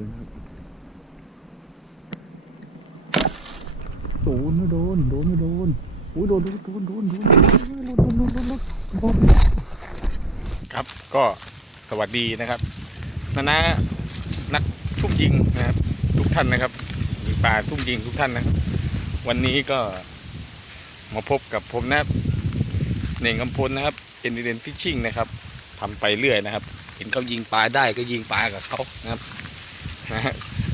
เลยครับโดนไม่โดน โดนไม่โดนอุ้ยโดนโดนโดนโดนโดนโดนโดนโดนโดนครับก็สวัสดีนะครับนานานักทุ่มยิงนะครับ ทุกท่านนะครับยิงปลาทุ่มยิงทุกท่านนะครับ วันนี้ก็มาพบกับผมนะครับเน่งกำพลนะครับเอ็นดีเดนฟิชชิ่งนะครับทำไปเรื่อยนะครับ เห็นเขายิงปลาได้ก็ยิงปลากับเขานะครับ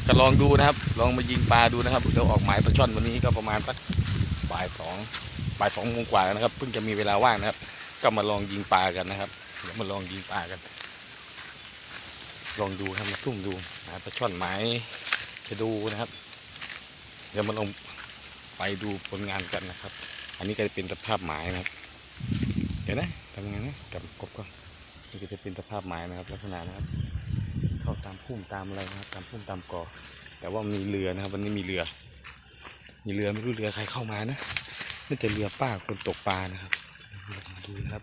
ก็ลองดูนะครับ ลองมายิงปลาดูนะครับเดี๋ยวออกหมายปลาช่อนวันนี้ก็ประมาณสักบ่ายสองบ่ายสองโมงกว่าแล้วนะครับ เพิ่งจะมีเวลาว่างนะครับ ก็มาลองยิงปลากันนะครับเดี๋ยวมาลองยิงปลากัน ลองดูครับมาทุ่มดูหาปลาช่อนไม้จะดูนะครับ เดี๋ยวมาลองไปดูผลงานกันนะครับ อันนี้ก็จะเป็นสภาพไม้นะครับ เดี๋ยวนะทำยังไงนะกลับกบก่อนนี่ก็จะเป็นสภาพไม้นะครับ ลักษณะนะครับ เข้าตามพุ่มตามอะไรนะครับ ตามพุ่มตามกอแต่ว่ามีเรือนะครับ วันนี้มีเรือ มีเรือไม่รู้เรือใครเข้ามานะน่าจะเรือป้าคนตกปลานะครับมาดูนะครับ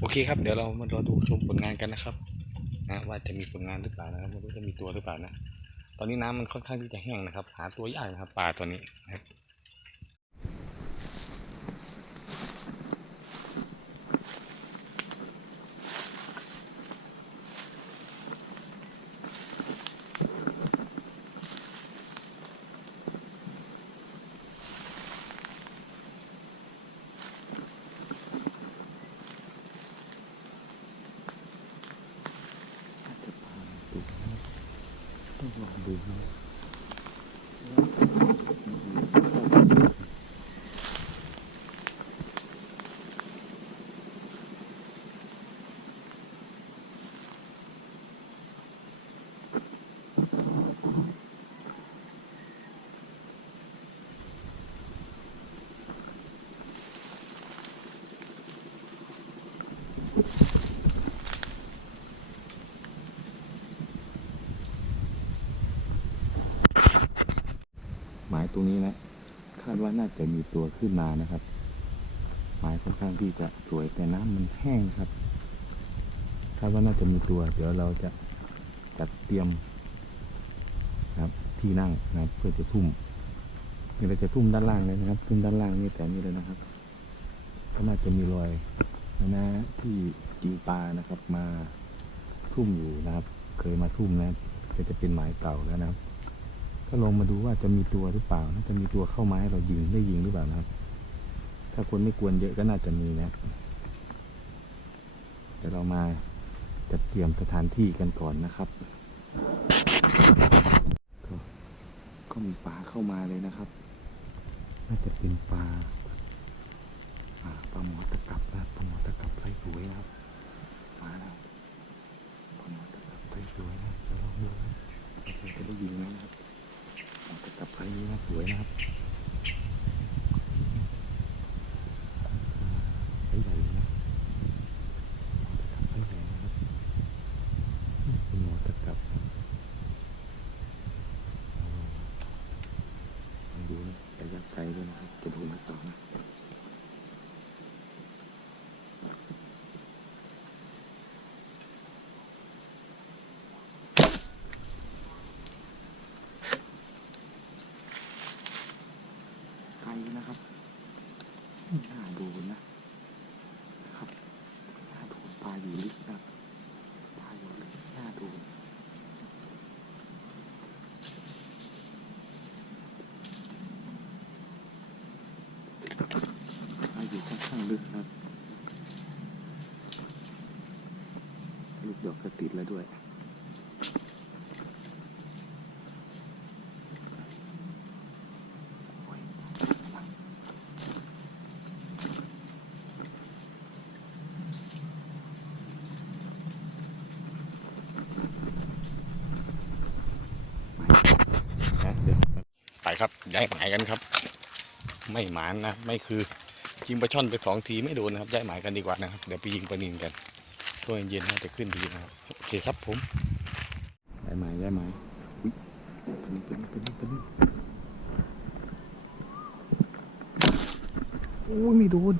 โอเคครับ เดี๋ยวเรามารอดูชมผลงานกันนะครับนะว่าจะมีผลงานหรือเปล่านะครับไม่รู้จะมีตัวหรือเปล่านะ ตอนนี้น้ำมันค่อนข้างที่จะแห้งนะครับ หาตัวยากนะครับปลาตัวนี้นะครับ toujours ตรงนี้นะ คาดว่าน่าจะมีตัวขึ้นมานะครับหมายค่อนข้างที่จะสวยแต่น้ำมันแห้งครับ คาดว่าน่าจะมีตัว เดี๋ยวเราจะจัดเตรียมครับที่นั่งนะครับเพื่อจะทุ่มนี่เราจะทุ่มด้านล่างเลยนะครับ ทุ่มด้านล่างนี่แต่นี่เลยนะครับ ก็น่าจะมีรอยนะที่จิงปลานะครับมาทุ่มอยู่นะครับ เคยมาทุ่มนะก็จะเป็นหมายเก่าแล้วนะครับ ก็ลองมาดูว่าจะมีตัวหรือเปล่านะจะมีตัวเข้ามาให้เรายิงได้ยิงหรือเปล่านะครับ ถ้าคนไม่กวนเยอะก็น่าจะมีนะเดี๋ยวเรามาจัดเตรียมสถานที่กันก่อนนะครับก็ก็มีปลาเข้ามาเลยนะครับ น่าจะเป็นปลาปลาหมอตะกับนะปลาหมอตะกับไซส์สวยครับมาแล้วปลาหมอตะกับไซส์สวยนะเดี๋ยวลองดูนะเราจะได้ยิงไหมครับ กับไฟนี้นะสวยนะครับไฟใหญ่นะไฟใหญ่นะครับเป็นหมอตะกับครับลองดูนะระยะไกลด้วยนะครับ จะดูมาต่อนะไกลนะครับน่าดูนะนะครับน่าดูปลาอยู่ลึกนะปลาอยู่ลึกน่าดู อาอยู่ค่อนข้าง ลึกครับ ลูกดอกก็ติดแล้วด้วยไปครับย้ายหมายกันครับ ไม่หมานนะ ไม่คือ ยิงปลาช่อนไปสองทีไม่โดนนะครับได้หมายกันดีกว่านะครับเดี๋ยวไปยิงปลานินกันช่วงเย็นน่าจะขึ้นดีนะครับโอเคครับผมได้ไหมได้ไหมอุ้ยอุ้ยไม่โดน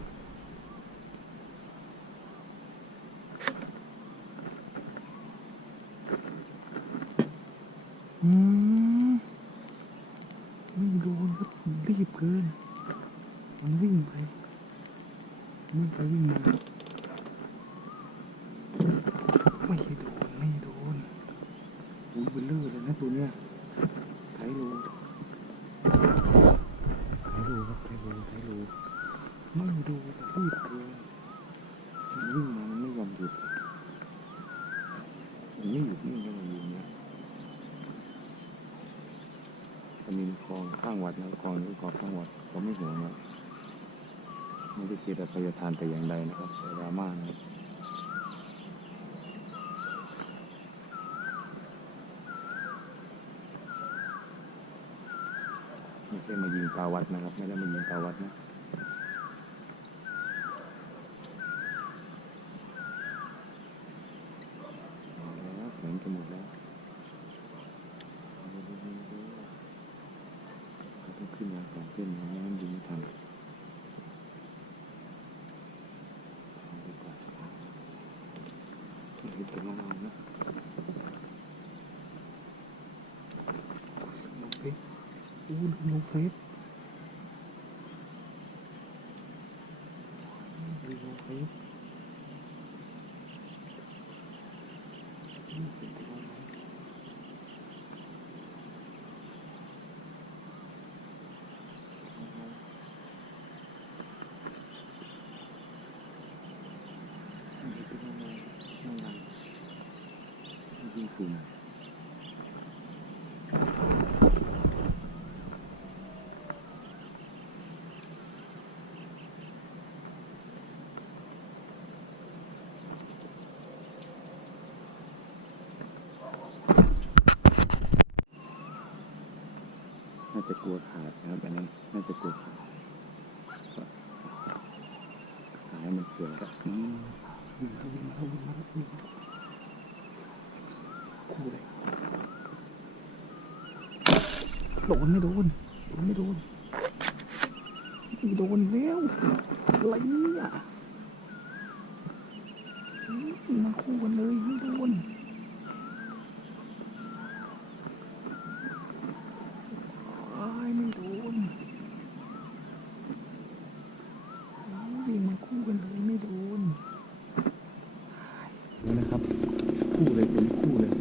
อืมไม่โดนก็รีบเกิน มันวิ่งไปวิ่งไปวิ่งมา ไม่ใช่โดน ไม่โดน อุ้ยเบลเลอร์เลยนะตัวเนี้ยไทโลไทโลครับไทโลไทโลไม่ดนแต่รีบเกินมันวิ่งมามันไม่ยอมหยุดมันไม่หยุดนิ่งแล้วมันอยู่อย่างเงี้ยมันมีคลองข้างวัดนะคลองนี้คลองข้างวัดเขาไม่ห่วงนะไม่ได้คิดอะไรทานแต่อย่างใดนะครับดราม่านะครับ ไม่ใช่มายิงปลาวัดนะครับไม่ได้มายิงปลาวัดนะเอาแล้วเหมือนกันหมดแล้วเอาดูดูดูเขาต้องขึ้นมาก่อนขึ้นมาไม่งั้นยิงไม่ทันเอาดีกว่าเห็นตัวเรานะลงเฟซ อู้ลงเฟซ ลืมลงเฟซนี่เป็นตัวอะไรนี่เป็นอะไรนั่นไงยิงสุ่ม น่าจะกลัวขาดครับอันนั้นน่าจะกลัวขาดขาให้มันเกิดก็อืมวิ่งมาวิ่งมาวิ่งมาวิ่งมาคู่เลยโดนไม่โดนโดนไม่โดนโดนแล้วอะไรเนี่ยอืมมาคู่กันเลยไม่โดน อ้ายไม่โดนวิ่งมาคู่กันเลยไม่โดนนี่นะครับ คู่ เลยเป็นคู่เลย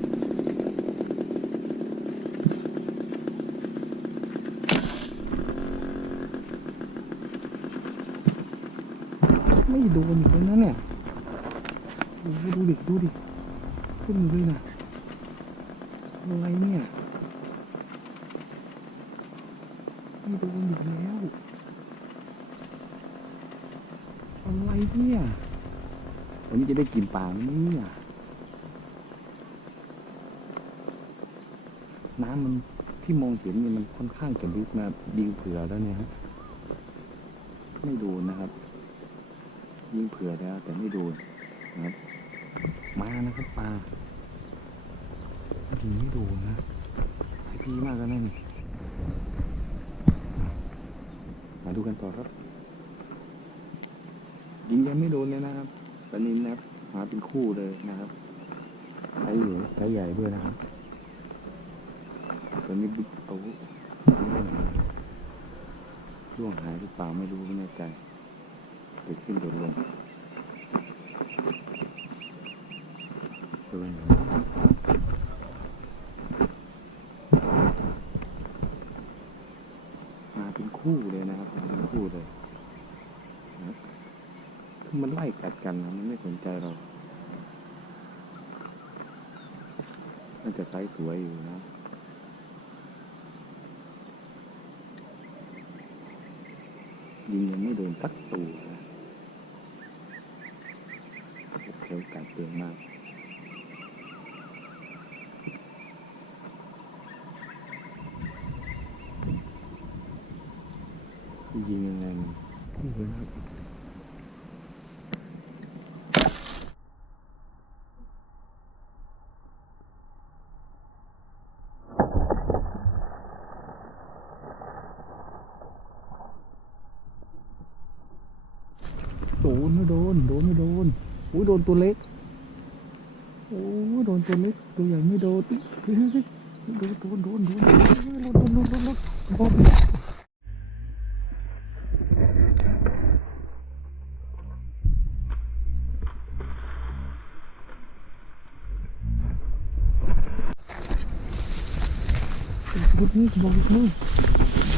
ไม่โดนอีกแล้วนะเนี่ยโอ้ดูดิ ดูดิ ขึ้นเลยนะอะไรเนี่ย ไม่โดนอีกแล้ว อะไรเนี่ย วันนี้จะได้กินปลาไหมเนี่ย น้ำมันที่มองเห็นเนี่ยมันค่อนข้างจะลึกนะดีเผื่อแล้วเนี่ยฮะไม่โดนนะครับ ยิงเผื่อแล้วแต่ไม่โดนนะครับ มานะครับปลายิงไม่โดนนะไอพีมากแล้วนี่มาดูกันต่อครับ ยิงยังไม่โดนเลยนะครับปลานินนะครับมาเป็นคู่เลยนะครับไซส์ใหญ่ไซส์ใหญ่ด้วยนะครับ ตัวนี้บิ๊กโตช่วงหายหรือเปล่าไม่รู้ไม่แน่ใจเกิดขึ้นโดดลงตัวไหนมาเป็นคู่เลยนะครับมาเป็นคู่เลยนะคือมันไล่กัดกันนะมันไม่สนใจเราน่าจะไซส์สวยอยู่นะ ยิงยังไม่โดนสักตัวนะโอเคกัดเตืองมาก ยิงยังไงมันไม่รู้นะครับโดน ไม่โดน โดนไม่โดนโอ้ยโดนตัวเล็กโอ้ยโดนตัวเล็กตัวใหญ่ไม่โดนโดนโดนโดนโดนโดนโดนโดนโดนโดนโดนบุดมือบอกบุดมือ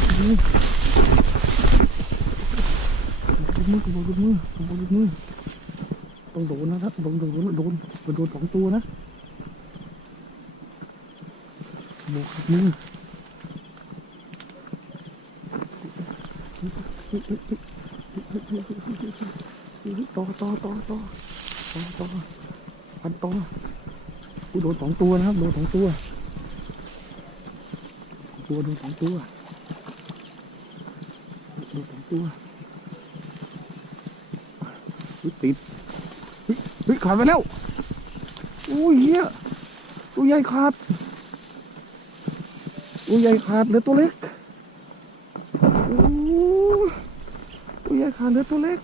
บุดมือ บอกบุดมือบอกบุดมือต้องโดนนะครับโดนโดนโดนโดนโดนสองตัวนะบอกบุดมือต่อต่อต่อต่อต่อต่อพันต่อกูโดนสองตัวนะครับโดนสองตัวตัวโดนสองตัวโดนสองตัวเฮ้ย ติดเฮ้ยขาดไปแล้วโอ้ยเฮียตัวใหญ่ขาดตัวใหญ่ขาดเหลือตัวเล็กโอ้ยตัวใหญ่ขาดเหลือตัวเล็ก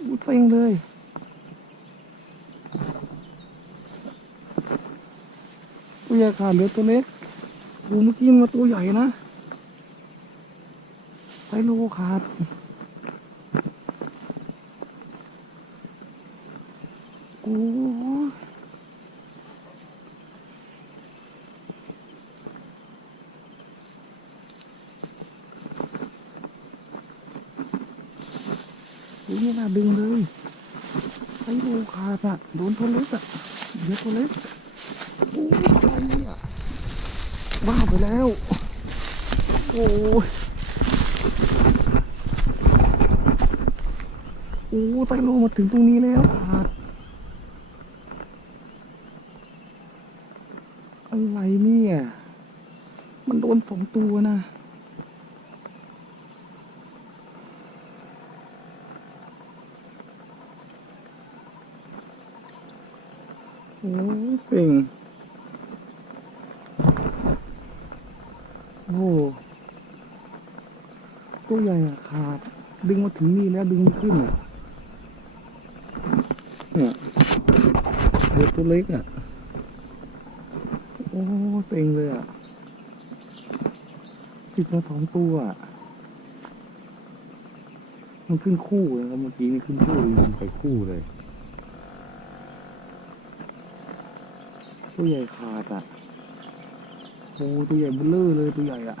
อู้เต็งเลยตัวใหญ่ขาดเหลือตัวเล็กดูเมื่อกี้มาตัวใหญ่นะ ไซโลขาดโอ้ยโอ้ยไม่น่าดึงเลยไซโลขาดอะโดนตัวเล็กอะเยวตัวเล็กโอ้ยอะไรเนี่ยบ้าไปแล้ว โอ้ย อ้ไซโลมาถึงตรงนี้แล้วอะไรเนี่ย มันโดนสองตัวนะโอ้สิงโอ้ตัวใหญ่อะขาด ดึงมาถึงนี่แล้วดึงขึ้นอะ เนี่ยเด็กตัวเล็กอะ โอ้เซ็งเลยอะติดมาสองตัวอะมันขึ้นคู่นะครับเมื่อกี้นี่ขึ้นคู่ยิงไปคู่เลย ตัวใหญ่ขาดอะโอ้ตัวใหญ่เบลเลอร์เลยตัวใหญ่อะ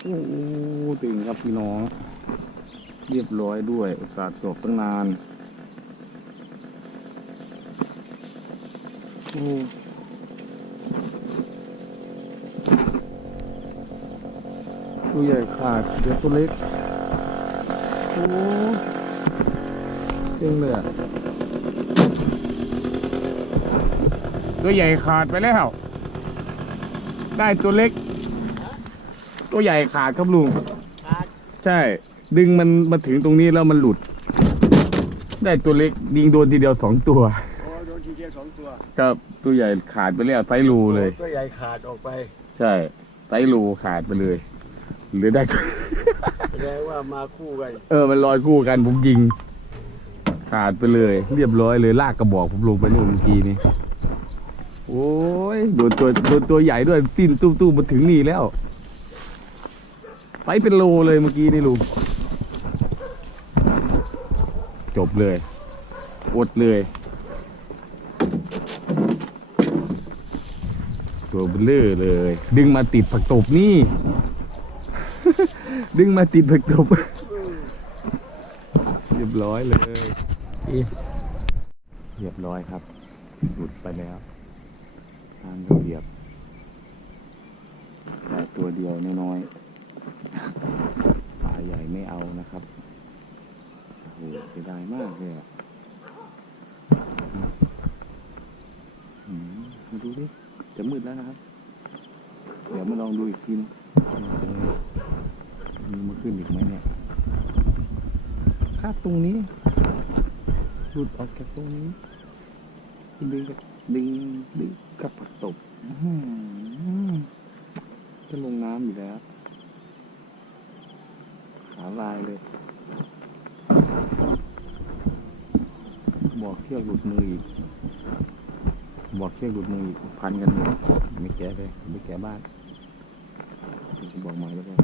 โอ้ติงครับพี่น้อง เรียบร้อยด้วยอุตส่าห์จบตั้งนานโอ้ตัวใหญ่ขาดเดี๋ยวตัวเล็ก โอ้เจ๋งเลยอะตัวใหญ่ขาดไปแล้ว ได้ตัวเล็ก ตัวใหญ่ขาดครับลุง ใช่ ดึงมันมาถึงตรงนี้แล้วมันหลุด ได้ตัวเล็กยิงโดนทีเดียวสองตัว โอ้โดนทีเดียวสองตัว ครับตัวใหญ่ขาดไปแล้วไซรูเลย ตัวใหญ่ขาดออกไป ใช่ไซรูขาดไปเลยเหรือได้แสดงว่ามาคู่กัน เออ มันลอยคู่กันผมยิง ขาดไปเลย เรียบร้อยเลยลากกระบอกผมลงไปนู่นเมื่อกี้นี้โอ้ยโดนตัวโดนตัวใหญ่ด้วยสิ้นตุ้มตุ้มมาถึงนี่แล้ว ไปเป็นโลเลยเมื่อกี้นี่ลุงจ บเลยอดเลย ตัวเบลอเลย ดึงมาติดผักตบนี่ ดึงมาติดผักตบเรียบร้อยเลยเรียบร้อยครับหลุดไปแล้วทางระเบียบแต่ตัวเดียวน้อยๆปลาใหญ่ไม่เอานะครับ หเสียดายมากเลยอะมาดูดิจะมืดแล้วนะครับ เดี๋ยวมาลองดูอีกทีนึงมีมาขึ้นอีกไหมเนี่ยคาดตรงนี้หลุดออกจากตรงนี้ดึงกับดึงดึงกับกตบอื้อหือจะลงน้ำอยู่แล้ว ขาขาลายเลย บอกเชือกหลุดมืออีกบอกเชือกหลุดมืออีกพันกันหมดไม่แก้ไปไม่แก้บ้านบอกใหม่แล้วกัน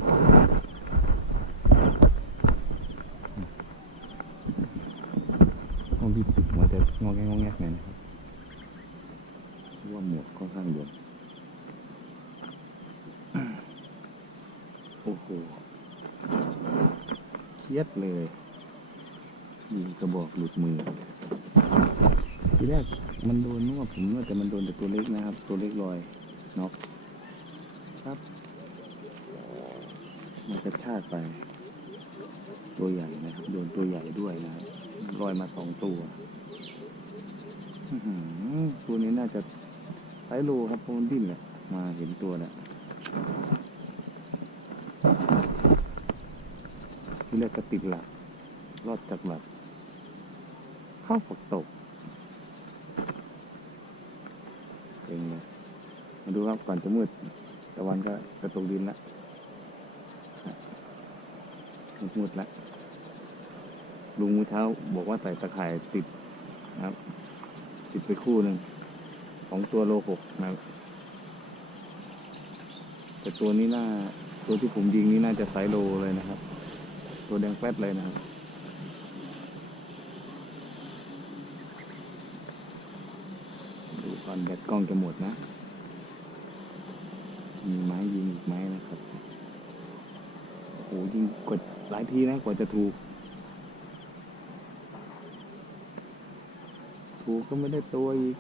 ห้องที่ปิดหัวจะงอแงงอแงหน่อยนะครับเพราะว่าหมวกค่อนข้างหลวมโอ้โหเครียดเลยยิงกระบอกหลุดมือ ทีแรกมันโดนนึกว่าผมนึกว่าแต่มันโดนแต่ตัวเล็กนะครับ ตัวเล็กลอยน็อกครับมันกระชากไป ตัวใหญ่นะครับ โดนตัวใหญ่ด้วยนะครับลอยมาสองตัวตัวนี้น่าจะไซโลครับเพราะมันดิ้นแหละ มาเห็นตัวแล้วทีแรกก็ติดหลัก รอดจากหลัก เข้าฝักตก เองเลยมา ดูครับก่อนจะมืดตะวันก็จะตกดินแล้วมืดมืดแล้วลุงมือเช้าบอกว่าใส่ตะข่ายติดนะครับ ติดไปคู่หนึ่งของตัวโลหกนะครับแต่ตัวนี้น่าตัวที่ผมยิงนี่น่าจะไซโลเลยนะครับ ตัวแดงแป๊ดเลยนะครับดูก่อนแบตกล้องจะหมดนะ มีไม้ยิงอีกไม้นะครับโอ้โหยิงกดหลายทีนะกว่าจะถูก ถูกก็ไม่ได้ตัวอีก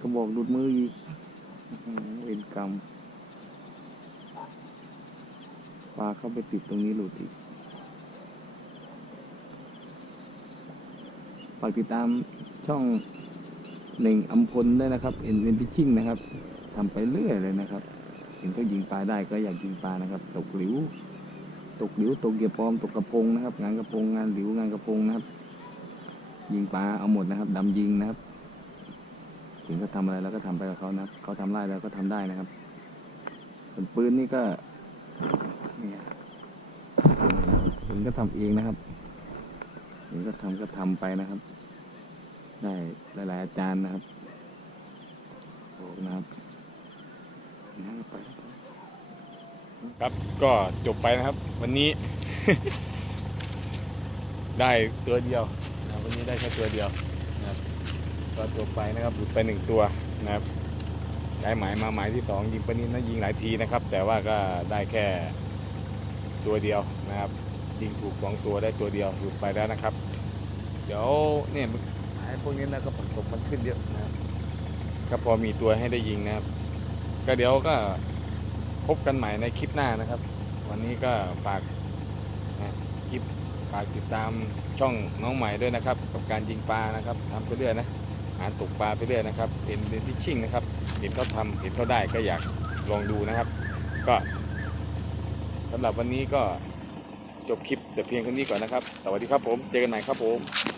กระบอกหลุดมืออีกเอ็นกรรมปลาเข้าไปติดตรงนี้หลุดอีกฝากติดตามช่อง หนึ่งอัมพลได้นะครับเอ็นเอ็นพิชิ่งนะครับทำไปเรื่อยเลยนะครับ เห็นเขายิงปลาได้ก็อยากยิงปลานะครับ ตกหลิว ตกหลิวตกเหยียบปลอมตกกระพงนะครับ งานกระพงงานหลิวงานกระพงนะครับ ยิงปลาเอาหมดนะครับดำยิงนะครับ ถึงเขาทำอะไรแล้วก็ทำไปกับเขานะครับเขาทำได้แล้วก็ทำได้นะครับส่วนปืนนี่ก็เนี่ยผมก็ทำเองนะครับเห็นก็ทำก็ทำไปนะครับ ได้หลายๆอาจารย์นะครับบอกนะครับครับไปครับก็จบไปนะครับ วันนี้ ได้ตัวเดียวนะวันนี้ได้แค่ตัวเดียวนะครับก็จบไปนะครับหลุดไปหนึ่งตัวนะครับได้หมายมาหมายที่สองยิงปนินนะยิงหลายทีนะครับ แต่ว่าก็ได้แค่ตัวเดียวนะครับ ยิงถูกสองตัวได้ตัวเดียวหลุดไปแล้วนะครับ เดี๋ยวเนี่ย พวกนี้นะก็ผลตกมันขึ้นเยอะนะครับก็พอมีตัวให้ได้ยิงนะครับ ก็เดี๋ยวก็พบกันใหม่ในคลิปหน้านะครับ วันนี้ก็ฝากนะคลิปฝากติดตามช่องน้องใหม่ด้วยนะครับ กับการยิงปลานะครับทำไปเรื่อยนะหาตกปลาไปเรื่อยนะครับเป็นเป็นฟิชชิ่งนะครับเห็นเขาทำเห็นเขาได้ก็อยากลองดูนะครับ ก็สำหรับวันนี้ก็จบคลิปแต่เพียงเท่านี้ก่อนนะครับ สวัสดีครับผม เจอกันใหม่ครับผม